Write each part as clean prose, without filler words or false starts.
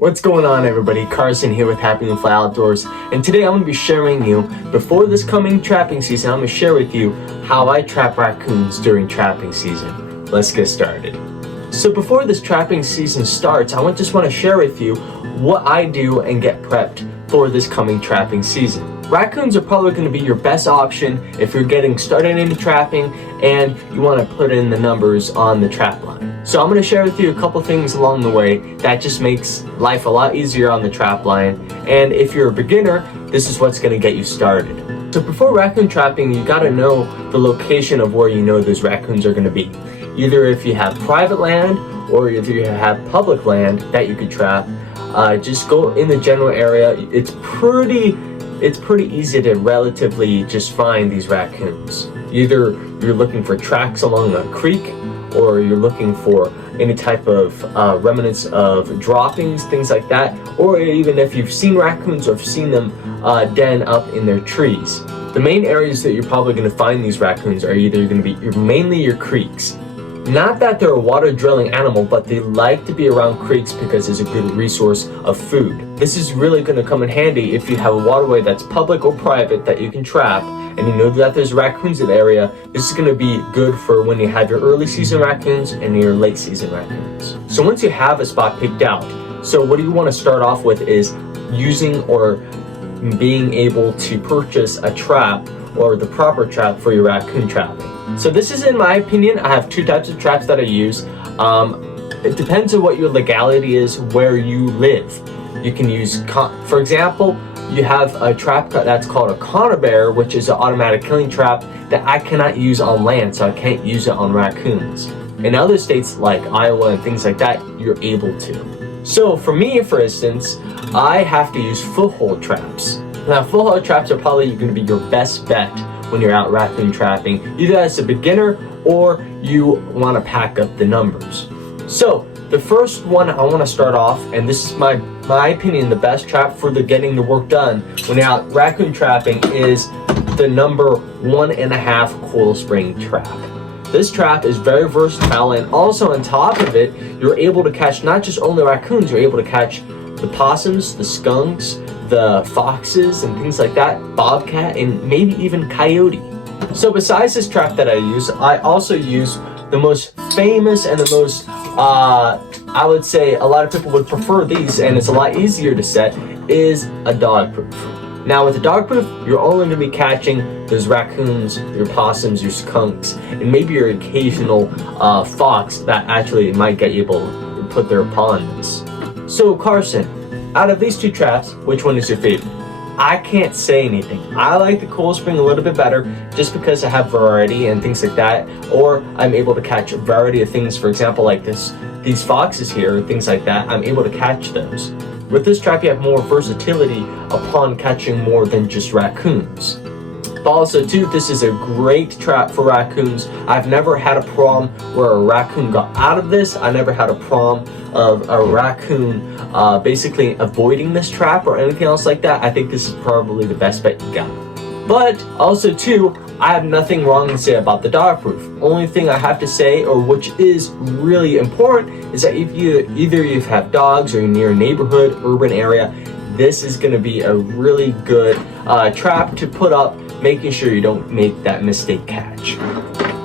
What's going on, everybody? Carson here with Happy and Fly Outdoors, and today I'm going to be sharing you, before this coming trapping season, I'm going to share with you how I trap raccoons during trapping season. Let's get started. So before this trapping season starts, I just want to share with you what I do and get prepped for this coming trapping season. Raccoons are probably going to be your best option if you're getting started into trapping and you want to put in the numbers on the trap line. So I'm going to share with you a couple things along the way that just makes life a lot easier on the trap line. And if you're a beginner, this is what's going to get you started. So before raccoon trapping, you got to know the location of where you know those raccoons are going to be. Either if you have private land or if you have public land that you could trap, just go in the general area. It's pretty easy to relatively just find these raccoons. Either you're looking for tracks along a creek, or you're looking for any type of remnants of droppings, things like that, or even if you've seen raccoons or seen them den up in their trees. The main areas that you're probably going to find these raccoons are either going to be mainly your creeks. Not that they're a water dwelling animal, but they like to be around creeks because it's a good resource of food. This is really going to come in handy if you have a waterway that's public or private that you can trap, and you know that there's raccoons in the area. This is going to be good for when you have your early season raccoons and your late season raccoons. So once you have a spot picked out, so what you want to start off with is using or being able to purchase a trap or the proper trap for your raccoon trapping. So this is, in my opinion, I have two types of traps that I use. It depends on what your legality is where you live. You can use, for example, you have a trap that's called a conibear, which is an automatic killing trap that I cannot use on land, so I can't use it on raccoons. In other states like Iowa and things like that, you're able to. So for me, for instance, I have to use foothold traps. Now, foothold traps are probably going to be your best bet when you're out raccoon trapping, either as a beginner or you want to pack up the numbers. So the first one I want to start off, and this is my opinion, the best trap for getting the work done when you're out raccoon trapping, is the number 1.5 coil spring trap. This trap is very versatile, and also on top of it, you're able to catch not just only raccoons, you're able to catch the possums, the skunks, the foxes and things like that, bobcat, and maybe even coyote. So besides this trap that I use, I also use the most famous and the most, I would say a lot of people would prefer these, and it's a lot easier to set, is a dog proof. Now with a dog proof, you're only going to be catching those raccoons, your possums, your skunks, and maybe your occasional fox that actually might get you able to put their paw in this. So Carson, out of these two traps, which one is your favorite? I can't say anything. I like the coil spring a little bit better just because I have variety and things like that, or I'm able to catch a variety of things, for example like these foxes here, things like that, I'm able to catch those. With this trap you have more versatility upon catching more than just raccoons. But also too, this is a great trap for raccoons. I've never had a problem where a raccoon got out of this. I never had a problem of a raccoon basically avoiding this trap or anything else like that. I think this is probably the best bet you got. But also too, I have nothing wrong to say about the dog proof. Only thing I have to say, or which is really important, is that if either you have dogs or you're near a neighborhood, urban area, this is going to be a really good trap to put up, making sure you don't make that mistake catch.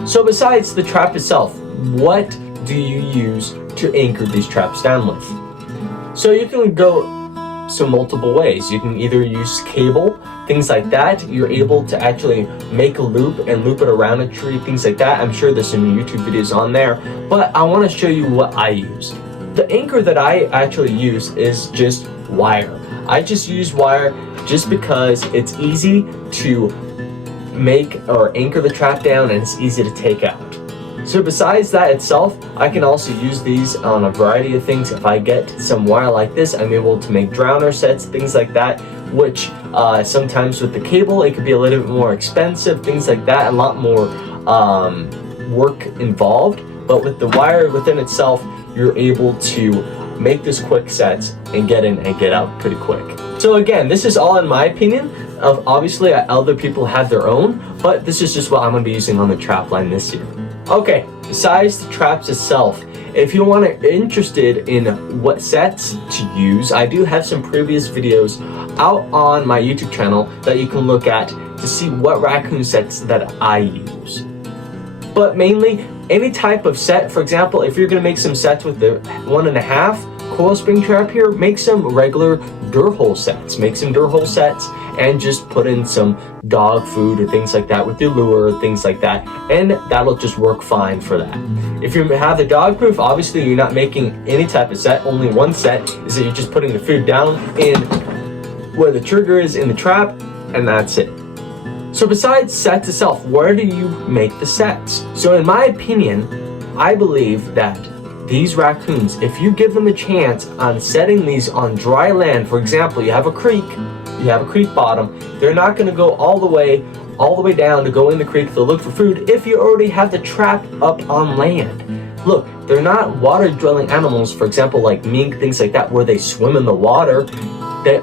So besides the trap itself, what do you use to anchor these traps down with? So you can go some multiple ways. You can either use cable, things like that. You're able to actually make a loop and loop it around a tree, things like that. I'm sure there's some YouTube videos on there, but I want to show you what I use. The anchor that I actually use is just wire. I just use wire just because it's easy to make or anchor the trap down, and it's easy to take out. So besides that itself, I can also use these on a variety of things. If I get some wire like this, I'm able to make drowner sets, things like that, which sometimes with the cable, it could be a little bit more expensive, things like that, a lot more work involved. But with the wire within itself, you're able to make this quick sets and get in and get out pretty quick. So again, this is all in my opinion. Obviously, other people have their own, but this is just what I'm going to be using on the trap line this year. Okay, besides the traps itself if you want to interested in what sets to use, I do have some previous videos out on my YouTube channel that you can look at to see what raccoon sets that I use. But mainly, any type of set, for example, if you're going to make some sets with the 1.5 coil spring trap here, make some regular dur hole sets. Make some dur hole sets and just put in some dog food or things like that with your lure or things like that, and that'll just work fine for that. If you have the dog proof, obviously you're not making any type of set. Only one set is that you're just putting the food down in where the trigger is in the trap, and that's it. So besides sets itself, where do you make the sets? So in my opinion, I believe that these raccoons, if you give them a chance on setting these on dry land, for example, you have a creek bottom, they're not going to go all the way down to go in the creek to look for food if you already have the trap up on land. Look, they're not water dwelling animals, for example, like mink, things like that, where they swim in the water. They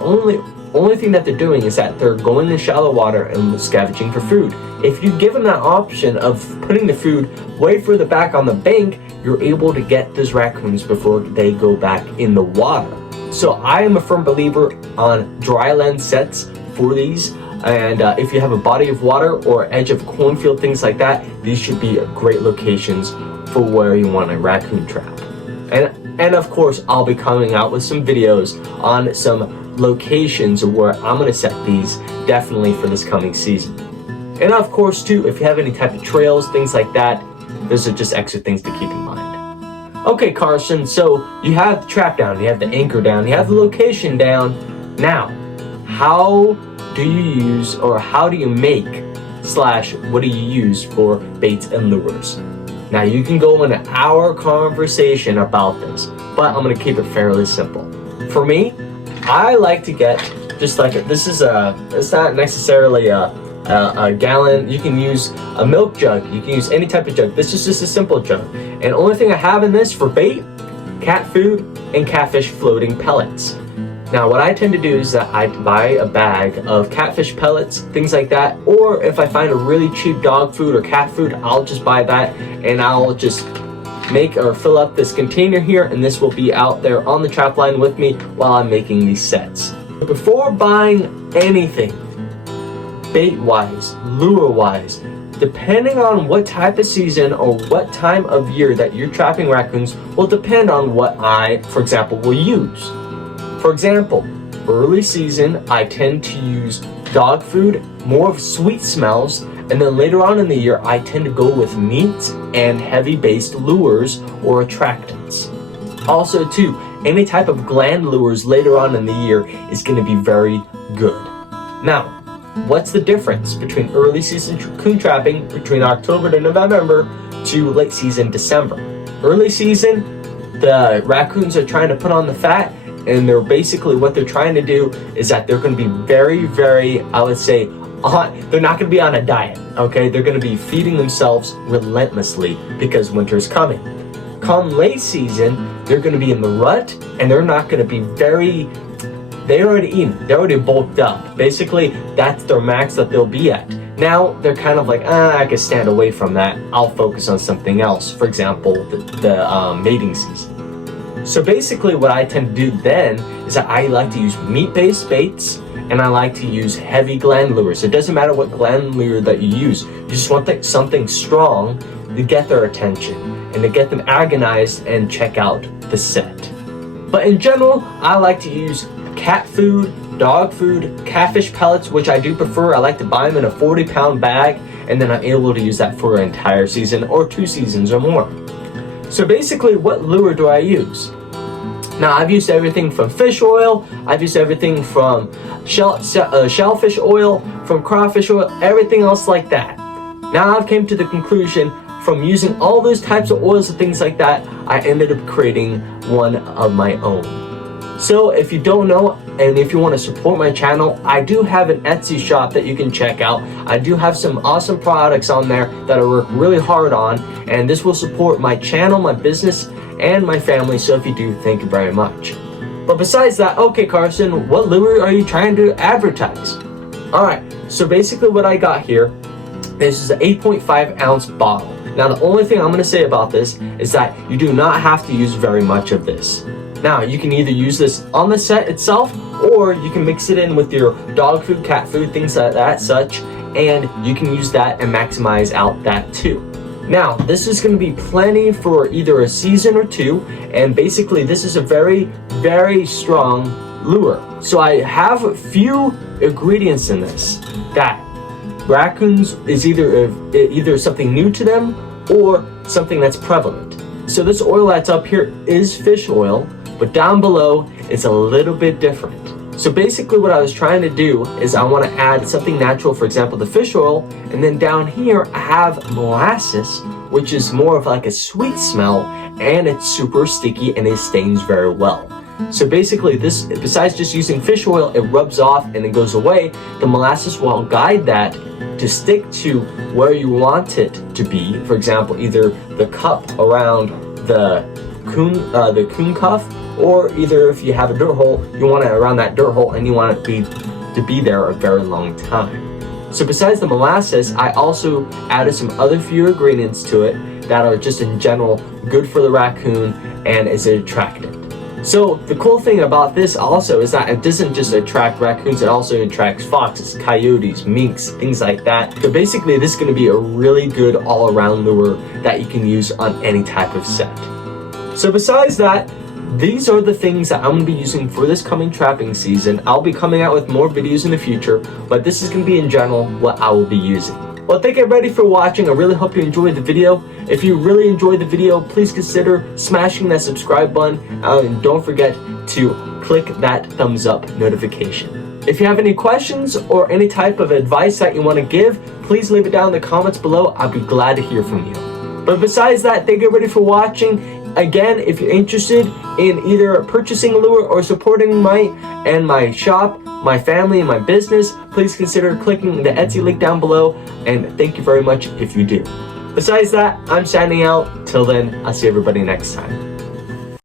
only thing that they're doing is that they're going in shallow water and scavenging for food. If you give them that option of putting the food way further back on the bank, you're able to get those raccoons before they go back in the water. So I am a firm believer on dry land sets for these, and if you have a body of water or edge of cornfield, things like that, these should be great locations for where you want a raccoon trap. And of course, I'll be coming out with some videos on some locations where I'm going to set these definitely for this coming season. And of course too, if you have any type of trails, things like that, those are just extra things to keep in mind. Okay, Carson, so you have the trap down, you have the anchor down, you have the location down. Now, how do you use, or how do you make, / what do you use for baits and lures? Now, you can go in an hour conversation about this, but I'm going to keep it fairly simple. For me, I like to get just like, it's not necessarily a gallon. You can use a milk jug, you can use any type of jug. This is just a simple jug, and the only thing I have in this for bait, cat food, and catfish floating pellets. Now what I tend to do is that I buy a bag of catfish pellets, things like that, or if I find a really cheap dog food or cat food, I'll just buy that and I'll just make or fill up this container here, and this will be out there on the trap line with me while I'm making these sets. Before buying anything, bait-wise, lure-wise, depending on what type of season or what time of year that you're trapping raccoons will depend on what I, for example, will use. For example, early season, I tend to use dog food, more of sweet smells, and then later on in the year, I tend to go with meat and heavy-based lures or attractants. Also too, any type of gland lures later on in the year is going to be very good. Now, what's the difference between early season coon trapping between October to November to late season December? Early season, the raccoons are trying to put on the fat, and they're basically, what they're trying to do is that they're going to be very, I would say, they're not going to be on a diet, okay? They're going to be feeding themselves relentlessly because winter's coming. Come late season, they're going to be in the rut, and they're not going to be they're already eaten, they're already bulked up. Basically, that's their max that they'll be at. Now, they're kind of like, I can stand away from that. I'll focus on something else. For example, the mating season. So basically what I tend to do then is that I like to use meat-based baits, and I like to use heavy gland lures. It doesn't matter what gland lure that you use. You just want something strong to get their attention and to get them agonized and check out the set. But in general, I like to use cat food, dog food, catfish pellets, which I do prefer. I like to buy them in a 40-pound bag, and then I'm able to use that for an entire season or 2 seasons or more. So basically, what lure do I use? Now, I've used everything from fish oil, I've used everything from shellfish oil, from crawfish oil, everything else like that. Now I've came to the conclusion from using all those types of oils and things like that, I ended up creating one of my own. So if you don't know, and if you want to support my channel, I do have an Etsy shop that you can check out. I do have some awesome products on there that I work really hard on, and this will support my channel, my business, and my family. So if you do, thank you very much. But besides that, okay, Carson, what lure are you trying to advertise? Alright, so basically what I got here, this is an 8.5 ounce bottle. Now, the only thing I'm going to say about this is that you do not have to use very much of this. Now, you can either use this on the set itself, or you can mix it in with your dog food, cat food, things like that, such, and you can use that and maximize out that too. Now, this is going to be plenty for either a season or two, and basically this is a very, very strong lure. So I have a few ingredients in this that raccoons is either something new to them or something that's prevalent. So this oil that's up here is fish oil, but down below it's a little bit different. So basically what I was trying to do is I want to add something natural, for example, the fish oil, and then down here I have molasses, which is more of like a sweet smell, and it's super sticky and it stains very well. So basically this, besides just using fish oil, it rubs off and it goes away. The molasses will guide that to stick to where you want it to be. For example, either the cup around the coon cuff, or either if you have a dirt hole, you want it around that dirt hole and you want it to be there a very long time. So besides the molasses, I also added some other few ingredients to it that are just in general good for the raccoon and is an attractant. So the cool thing about this also is that it doesn't just attract raccoons, it also attracts foxes, coyotes, minks, things like that. So basically this is going to be a really good all-around lure that you can use on any type of set. So besides that, these are the things that I'm going to be using for this coming trapping season. I'll be coming out with more videos in the future, but this is going to be in general what I will be using. Well, thank everybody for watching. I really hope you enjoyed the video. If you really enjoyed the video, please consider smashing that subscribe button, and don't forget to click that thumbs up notification. If you have any questions or any type of advice that you want to give, please leave it down in the comments below. I'll be glad to hear from you. But besides that, thank everybody for watching. Again, if you're interested in either purchasing a lure or supporting my shop, my family, and my business, please consider clicking the Etsy link down below, and thank you very much if you do. Besides that, I'm signing out. Till then, I'll see everybody next time.